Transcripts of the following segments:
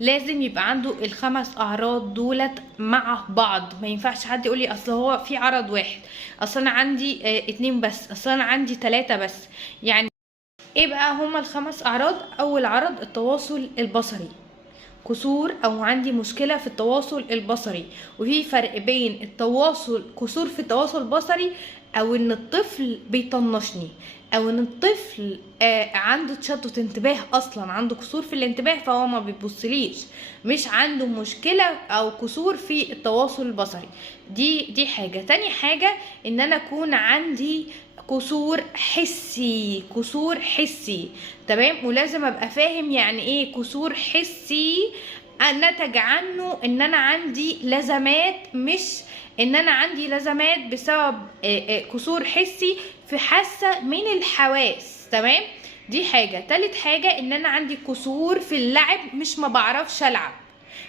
لازم يبقى عنده الخمس اعراض دولت مع بعض. ما ينفعش حد يقول لي اصل هو في عرض واحد، اصل انا عندي اتنين بس، اصل انا عندي تلاتة بس. يعني ايه بقى هما الخمس اعراض؟ اول عرض التواصل البصري، كسور او عندي مشكله في التواصل البصري. وفي فرق بين كسور في التواصل البصري، او ان الطفل بيطنشني، او ان الطفل عنده تشتت انتباه، اصلا عنده كسور في الانتباه فهو ما بيبصليش، مش عنده مشكله او كسور في التواصل البصري. دي حاجه. تاني حاجه ان انا اكون عندي كسور حسي، كسور حسي. تمام. ولازم ابقى فاهم يعني ايه كسور حسي. نتج عنه ان انا عندي لزمات، مش ان انا عندي لزمات بسبب كسور حسي في حاسة من الحواس. تمام. دي حاجة. تالت حاجة ان انا عندي كسور في اللعب، مش ما بعرفش العب.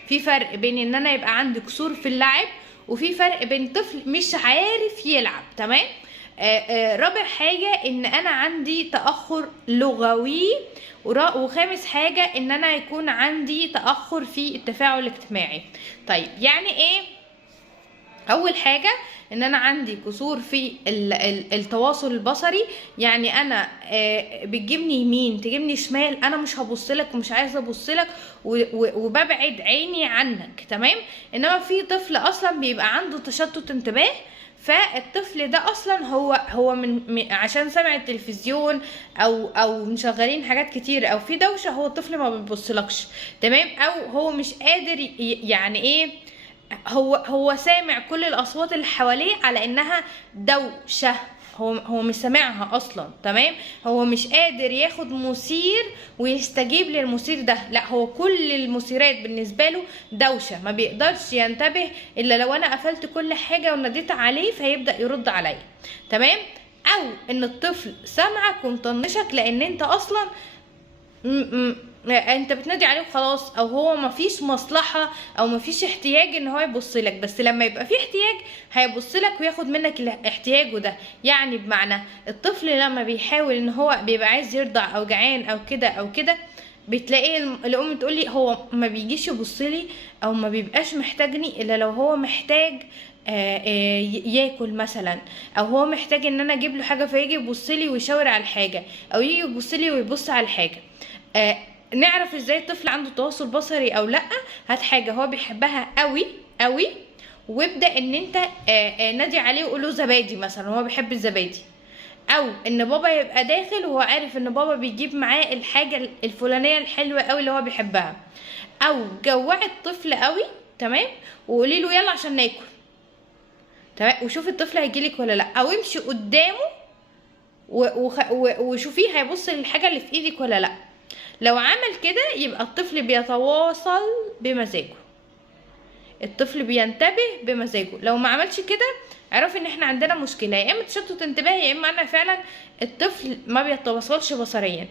في فرق بين ان انا يبقى عندي كسور في اللعب، وفي فرق بين طفل مش عارف يلعب. تمام. رابع حاجة ان انا عندي تأخر لغوي. وخامس حاجة ان انا يكون عندي تأخر في التفاعل الاجتماعي. طيب يعني ايه؟ اول حاجة ان انا عندي كسور في التواصل البصري. يعني انا بتجيبني يمين تجيبني شمال، انا مش هبصلك ومش عايزه ابصلك وببعد عيني عنك. تمام. انما في طفل اصلا بيبقى عنده تشتت انتباه، فالطفل ده اصلا هو من عشان سمع التلفزيون او مشغلين حاجات كتير او في دوشه، هو الطفل ما بيبصلكش. تمام. او هو مش قادر يعني ايه، هو سامع كل الاصوات اللي حواليه على انها دوشه، هو مش سامعها اصلا. تمام. هو مش قادر ياخد مثير ويستجيب للمثير ده، لا هو كل المثيرات بالنسبه له دوشه، ما بيقدرش ينتبه الا لو انا قفلت كل حاجه وناديت عليه فيبدا يرد عليا. تمام. او ان الطفل سامعك ومطنشك لان انت اصلا انت بتنادي عليه وخلاص، او هو مفيش مصلحه او مفيش احتياج ان هو يبص لك، بس لما يبقى في احتياج هيبص لك وياخد منك احتياجه ده. يعني بمعنى الطفل لما بيحاول ان هو بيبقى عايز يرضع او جعان او كده او كده، بتلاقي الام تقول لي هو ما بيجيش يبص لي او ما بيبقاش محتاجني الا لو هو محتاج ياكل مثلا، او هو محتاج ان انا اجيب له حاجه فيجي يبص لي ويشاور على الحاجه، او يجي يبص لي ويبص على الحاجه. نعرف ازاي الطفل عنده تواصل بصري او لا؟ هات حاجه هو بيحبها قوي قوي، وابدا ان انت نادي عليه وقول له زبادي مثلا، هو بيحب الزبادي. او ان بابا يبقى داخل وهو عارف ان بابا بيجيب معاه الحاجه الفلانيه الحلوه قوي اللي هو بيحبها. او جوعي الطفل قوي. تمام. وقولي له يلا عشان ناكل. تمام. وشوفي الطفل هيجيلك ولا لا، او امشي قدامه وشوفيه هيبص للحاجه اللي في ايدك ولا لا. لو عمل كده يبقى الطفل بيتواصل بمزاجه، الطفل بينتبه بمزاجه. لو ما عملش كده اعرف ان احنا عندنا مشكله، يا اما تشتت انتباه يا اما انا فعلا الطفل ما بيتواصلش بصريا.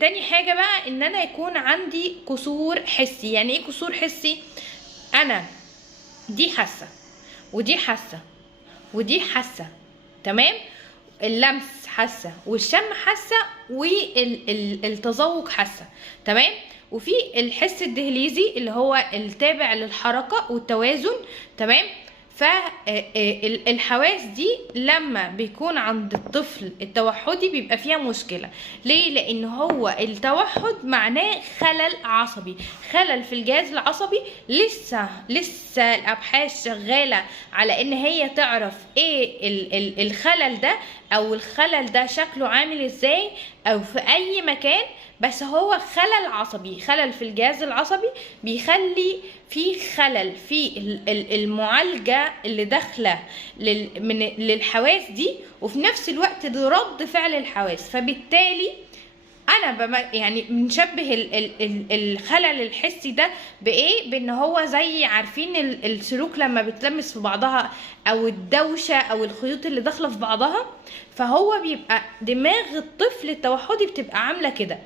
تاني حاجه بقى ان انا يكون عندي كسور حسي. يعني ايه كسور حسي؟ انا دي حاسه ودي حاسه ودي حاسه. تمام. اللمس حاسه والشم حاسه والتذوق حاسه. تمام. وفي الحس الدهليزي اللي هو التابع للحركه والتوازن. تمام. فالحواس دي لما بيكون عند الطفل التوحدي بيبقى فيها مشكله. ليه؟ لان هو التوحد معناه خلل عصبي، خلل في الجهاز العصبي. لسه الابحاث شغاله على ان هي تعرف ايه الخلل ده، او الخلل ده شكله عامل ازاي او في اي مكان. بس هو خلل عصبي، خلل في الجهاز العصبي بيخلي في خلل في المعالجة اللي داخلة للحواس دي، وفي نفس الوقت ده رد فعل الحواس. فبالتالي انا يعني بنشبه الخلل الحسي ده بايه؟ بان هو زي عارفين السلوك لما بتلمس في بعضها، او الدوشه او الخيوط اللي داخله في بعضها، فهو بيبقى دماغ الطفل التوحدي بتبقى عامله كده.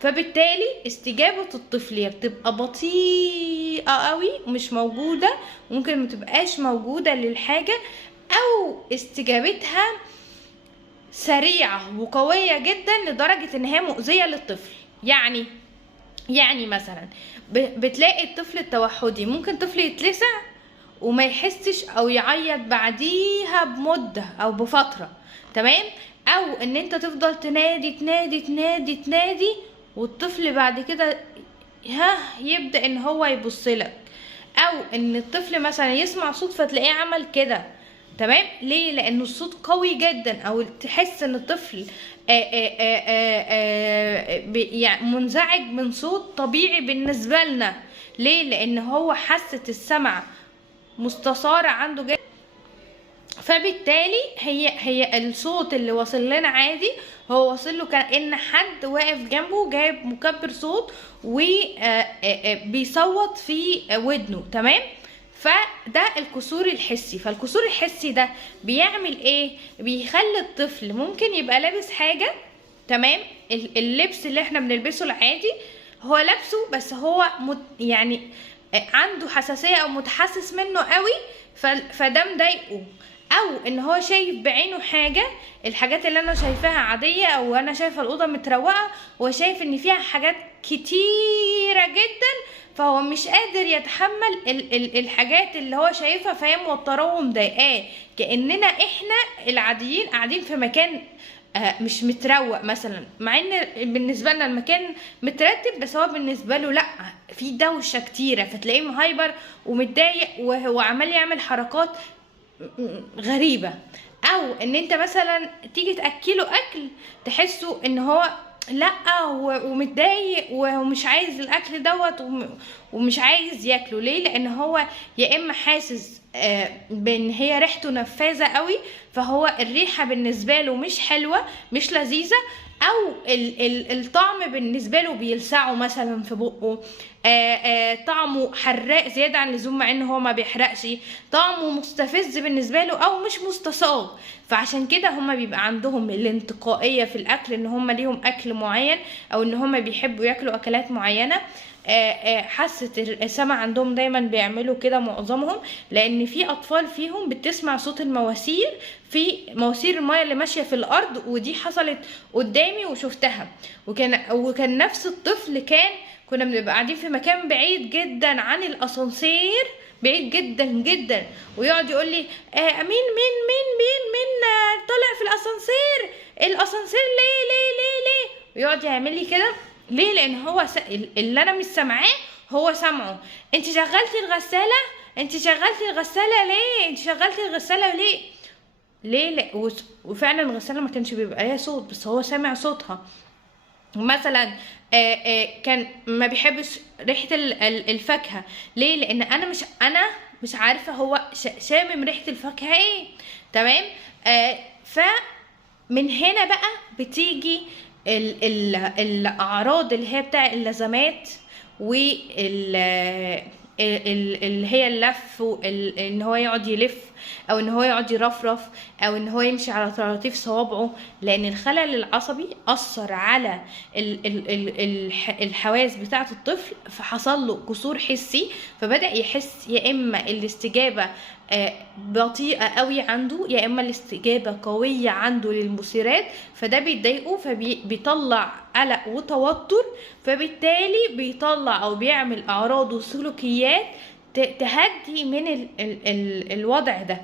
فبالتالي استجابه الطفل يا بتبقى بطيئه قوي مش موجوده، ممكن ما تبقاش موجوده للحاجه، او استجابتها سريعة وقوية جدا لدرجة ان هي مؤذية للطفل. يعني يعني مثلا بتلاقي الطفل التوحدي ممكن طفل يتلسع وما يحسش او يعيط بعديها بمدة او بفترة، تمام؟ او ان انت تفضل تنادي تنادي تنادي تنادي والطفل بعد كده يبدأ ان هو يبصلك، او ان الطفل مثلا يسمع صوت فتلاقيه عمل كده، تمام؟ ليه؟ لانه الصوت قوي جدا، او تحس ان الطفل يعني منزعج من صوت طبيعي بالنسبة لنا. ليه؟ لان هو حاسة السمع مستثارة عنده جدا، فبالتالي هي الصوت اللي واصل لنا عادي هو واصل له كأن حد واقف جنبه جايب مكبر صوت وبيصوت في ودنه، تمام؟ فده الكسور الحسي. فالكسور الحسي ده بيعمل ايه؟ بيخلي الطفل ممكن يبقى لابس حاجة، تمام؟ اللبس اللي احنا بنلبسه العادي هو لابسه، بس هو يعني عنده حساسية او متحسس منه قوي، فده مضايقه. او ان هو شايف بعينه حاجة، الحاجات اللي انا شايفاها عادية او انا شايفة الاوضة متروقة، هو شايف ان فيها حاجات كتيرة جدا، فهو مش قادر يتحمل الحاجات اللي هو شايفها، فهي موتراه ومضايقاه. كأننا احنا العاديين قاعدين في مكان مش متروق مثلا، مع ان بالنسبه لنا المكان مترتب، بس هو بالنسبه له لا، في دوشه كتيره، فتلاقيه مهايبر ومتضايق وهو عمال يعمل حركات غريبه. او ان انت مثلا تيجي تاكله اكل تحسه ان هو لا ومتضايق ومش عايز الاكل دوت ومش عايز ياكله. ليه؟ لان هو يا اما حاسس بان هي ريحته نفاذه قوي، فهو الريحه بالنسبه له مش حلوه مش لذيذه، او الطعم بالنسبه له بيلسعه مثلا في بقه، طعمه حراق زياده عن اللزوم مع ان هو ما بيحرقش، طعمه مستفز بالنسبه له او مش مستصاغ. فعشان كده هما بيبقى عندهم الانتقائيه في الاكل، ان هما ليهم اكل معين او ان هما بيحبوا ياكلوا اكلات معينه. حاسه السمع عندهم دايما بيعملوا كده معظمهم، لان في اطفال فيهم بتسمع صوت المواسير، في مواسير المايه اللي ماشيه في الارض، ودي حصلت قدامي وشفتها. وكان نفس الطفل كنا بنبقى قاعدين في مكان بعيد جدا عن الاسانسير، بعيد جدا جدا، ويقعد يقول لي مين طالع في الاسانسير ليه ويقعد يعمل لي كده. ليه؟ لان هو اللي انا مش سامعاه هو سامعه. انت شغلتي الغساله ليه؟ لا وفعلا الغساله ما كانش بيبقى ليها صوت، بس هو سامع صوتها. مثلا كان ما بيحبش ريحه الفاكهه. ليه؟ لان انا مش عارفه هو شامم ريحه الفاكهه ايه، تمام؟ فمن هنا بقى بتيجي الاعراض اللي هي بتاع اللزمات اللي هي اللف، ان هو يقعد يلف، او ان هو يقعد يرفرف، او ان هو يمشي على طراطيف صوابعه، لان الخلل العصبي اثر على الحواس بتاعه الطفل، فحصل له كسور حسي، فبدأ يحس يا اما الاستجابه بطيئه قوي عنده، يا اما الاستجابه قويه عنده للمثيرات، فده بيضايقه، فبيطلع قلق وتوتر، فبالتالي بيطلع او بيعمل اعراض وسلوكيات تهدي من الوضع ده.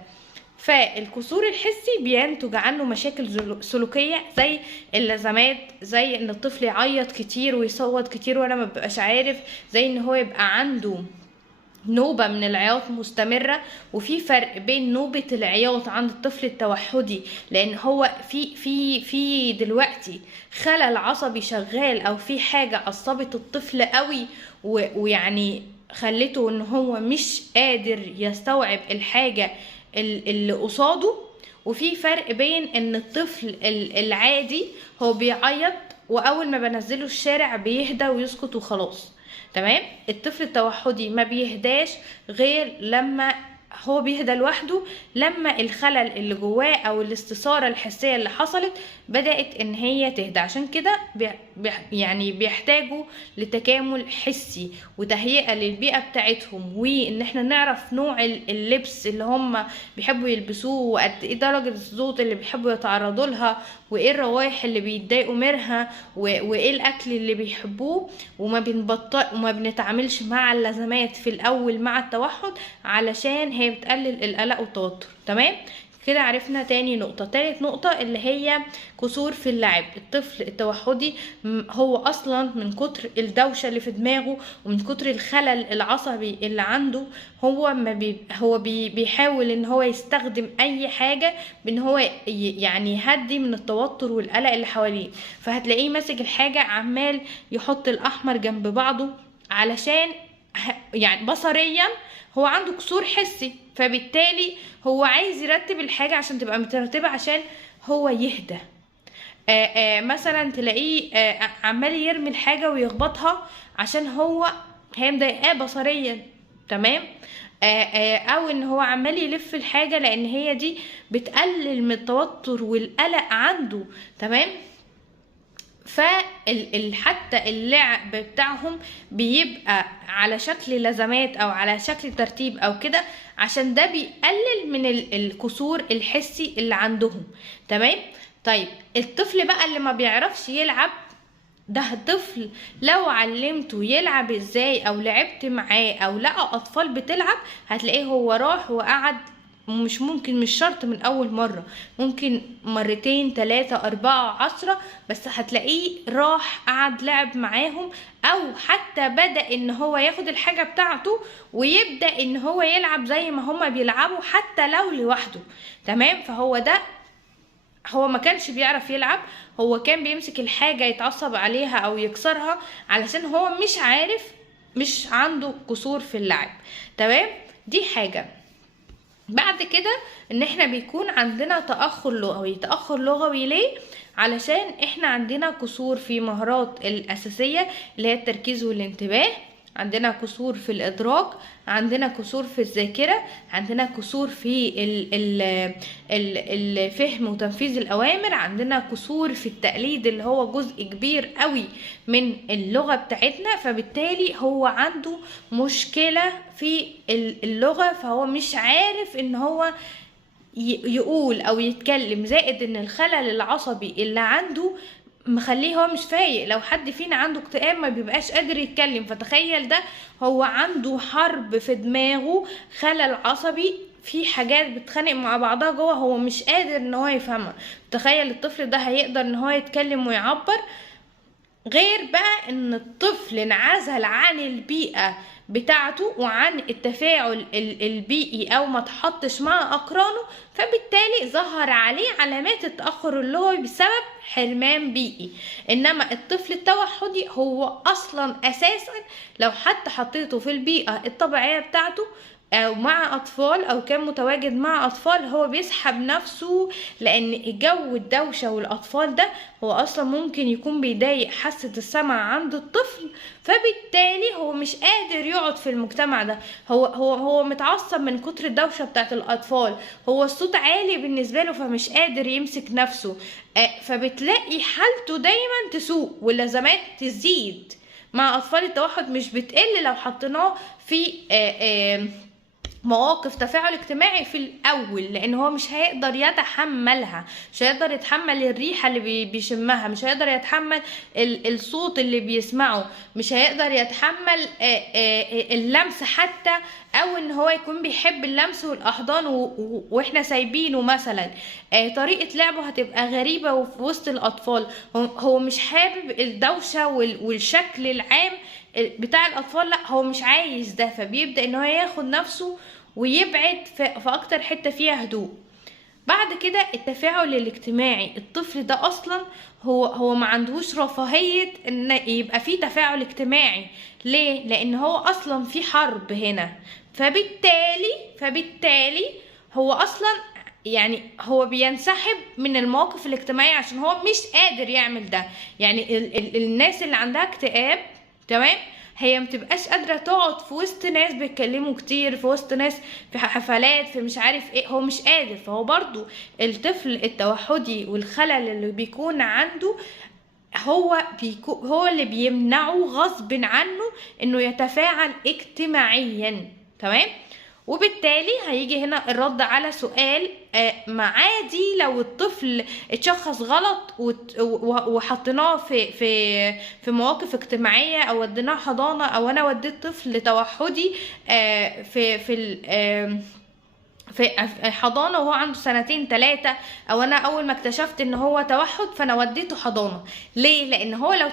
فالكسور الحسي بينتج عنه مشاكل سلوكيه زي اللزمات، زي ان الطفل يعيط كتير ويصوت كتير وانا ما ببقاش عارف، زي ان هو يبقى عنده نوبة من العياط مستمرة. وفي فرق بين نوبة العياط عند الطفل التوحدي، لان هو في دلوقتي خلل عصبي شغال، او في حاجة عصبت الطفل قوي ويعني خلته ان هو مش قادر يستوعب الحاجة اللي قصاده. وفي فرق بين ان الطفل العادي هو بيعيط واول ما بنزله الشارع بيهدى ويسكت وخلاص، تمام؟ الطفل التوحدي ما بيهداش غير لما هو بيهدى لوحده لما الخلل اللي جواه او الاستثارة الحسية اللي حصلت بدأت ان هي تهدى. عشان كده يعني بيحتاجوا لتكامل حسي وتهيئة للبيئة بتاعتهم، وان احنا نعرف نوع اللبس اللي هم بيحبوا يلبسوه، وقد ايه درجة الصوت اللي بيحبوا يتعرضوا لها، وايه الروائح اللي بيتضايقوا منها، وايه الاكل اللي بيحبوه. وما بنتعاملش مع اللازمات في الاول مع التوحد علشان هي بتقلل القلق والتوتر. تمام كده عرفنا تاني نقطة. تالت نقطة اللي هي كسور في اللعب. الطفل التوحدي هو اصلا من كتر الدوشة اللي في دماغه ومن كتر الخلل العصبي اللي عنده هو بيحاول ان هو يستخدم اي حاجة بان هو يعني يهدي من التوتر والقلق اللي حواليه. فهتلاقيه ماسك الحاجة عمال يحط الاحمر جنب بعضه علشان يعني بصريا هو عنده كسور حسي، فبالتالي هو عايز يرتب الحاجة عشان تبقى مترتبة عشان هو يهدى. مثلا تلاقيه عمال يرمي الحاجة ويخبطها عشان هي مضايقاه بصريا. تمام. او ان هو عمال يلف الحاجة لان هي دي بتقلل من التوتر والقلق عنده. تمام. حتى اللعب بتاعهم بيبقى على شكل لازمات او على شكل ترتيب او كده، عشان ده بيقلل من الكسور الحسي اللي عندهم. تمام. طيب الطفل بقى اللي ما بيعرفش يلعب ده، الطفل لو علمته يلعب ازاي او لعبت معاه او لقى اطفال بتلعب هتلاقيه هو راح وقعد، مش شرط من اول مرة، ممكن مرتين 3 4 10، بس هتلاقيه راح قعد لعب معاهم، او حتى بدأ ان هو ياخد الحاجة بتاعته ويبدأ ان هو يلعب زي ما هما بيلعبوا حتى لو لوحده. تمام. فهو ده هو ما كانش بيعرف يلعب، هو كان بيمسك الحاجة يتعصب عليها او يكسرها علشان هو مش عارف، مش عنده كسور في اللعب. تمام. دي حاجة. بعد كده ان احنا بيكون عندنا تأخر لغوي ليه؟ علشان احنا عندنا كسور في مهارات الاساسية اللي هي التركيز والانتباه، عندنا كسور في الادراك، عندنا كسور في الذاكرة، عندنا كسور في الفهم وتنفيذ الاوامر، عندنا كسور في التقليد اللي هو جزء كبير قوي من اللغة بتاعتنا. فبالتالي هو عنده مشكلة في اللغة، فهو مش عارف ان هو يقول او يتكلم، زائد ان الخلل العصبي اللي عنده مخليه هو مش فايق. لو حد فينا عنده اكتئاب ما بيبقاش قادر يتكلم، فتخيل ده هو عنده حرب في دماغه، خلل عصبي، في حاجات بتخانق مع بعضها جوه هو مش قادر ان هو يفهمها. تخيل الطفل ده هيقدر ان هو يتكلم ويعبر؟ غير بقى ان الطفل انعزل عن البيئة بتاعته وعن التفاعل البيئي او ما تحطش مع اقرانه، فبالتالي ظهر عليه علامات التأخر اللغوي بسبب حرمان بيئي. انما الطفل التوحدي هو اصلا اساسا لو حتى حطيته في البيئة الطبيعية بتاعته او مع اطفال او كان متواجد مع اطفال هو بيسحب نفسه، لان جو الدوشة والاطفال ده هو اصلا ممكن يكون بيضايق حاسة السمع عند الطفل، فبالتالي هو مش قادر يقعد في المجتمع ده. هو متعصب من كتر الدوشة بتاعت الاطفال، هو الصوت عالي بالنسبة له فمش قادر يمسك نفسه، فبتلاقي حالته دايما تسوء واللازمات تزيد. مع اطفال التوحد مش بتقل لو حطيناه في مواقف تفاعل اجتماعي في الاول، لان هو مش هيقدر يتحملها، مش هيقدر يتحمل الريحة اللي بيشمها، مش هيقدر يتحمل الصوت اللي بيسمعه، مش هيقدر يتحمل اللمس حتى، او ان هو يكون بيحب اللمس والاحضان واحنا سايبينه مثلا. طريقة لعبه هتبقى غريبة وفي وسط الاطفال، هو مش حابب الدوشة والشكل العام بتاع الاطفال، لا هو مش عايز ده، فبيبدأ ان هو ياخد نفسه ويبعد في اكتر حتة فيها هدوء. بعد كده التفاعل الاجتماعي، الطفل ده اصلا هو ما عندهوش رفاهية ان يبقى فيه تفاعل اجتماعي. ليه؟ لان هو اصلا في حرب هنا، فبالتالي هو اصلا يعني هو بينسحب من المواقف الاجتماعية عشان هو مش قادر يعمل ده. يعني الناس اللي عندها اكتئاب، تمام، هي متبقاش قادرة تقعد في وسط ناس بيتكلموا كتير، في وسط ناس في حفلات، في مش عارف ايه، هو مش قادر. فهو برضو الطفل التوحدي والخلل اللي بيكون عنده هو اللي بيمنعه غصب عنه انه يتفاعل اجتماعيا. تمام. وبالتالي هيجي هنا الرد على سؤال عادي لو الطفل اتشخص غلط وحطيناه في مواقف اجتماعيه، او وديناه حضانه، او انا وديت طفل توحدي في حضانه وهو عنده 2 3 سنين، او انا اول ما اكتشفت ان هو توحد فانا وديته حضانه. ليه؟ لان هو لو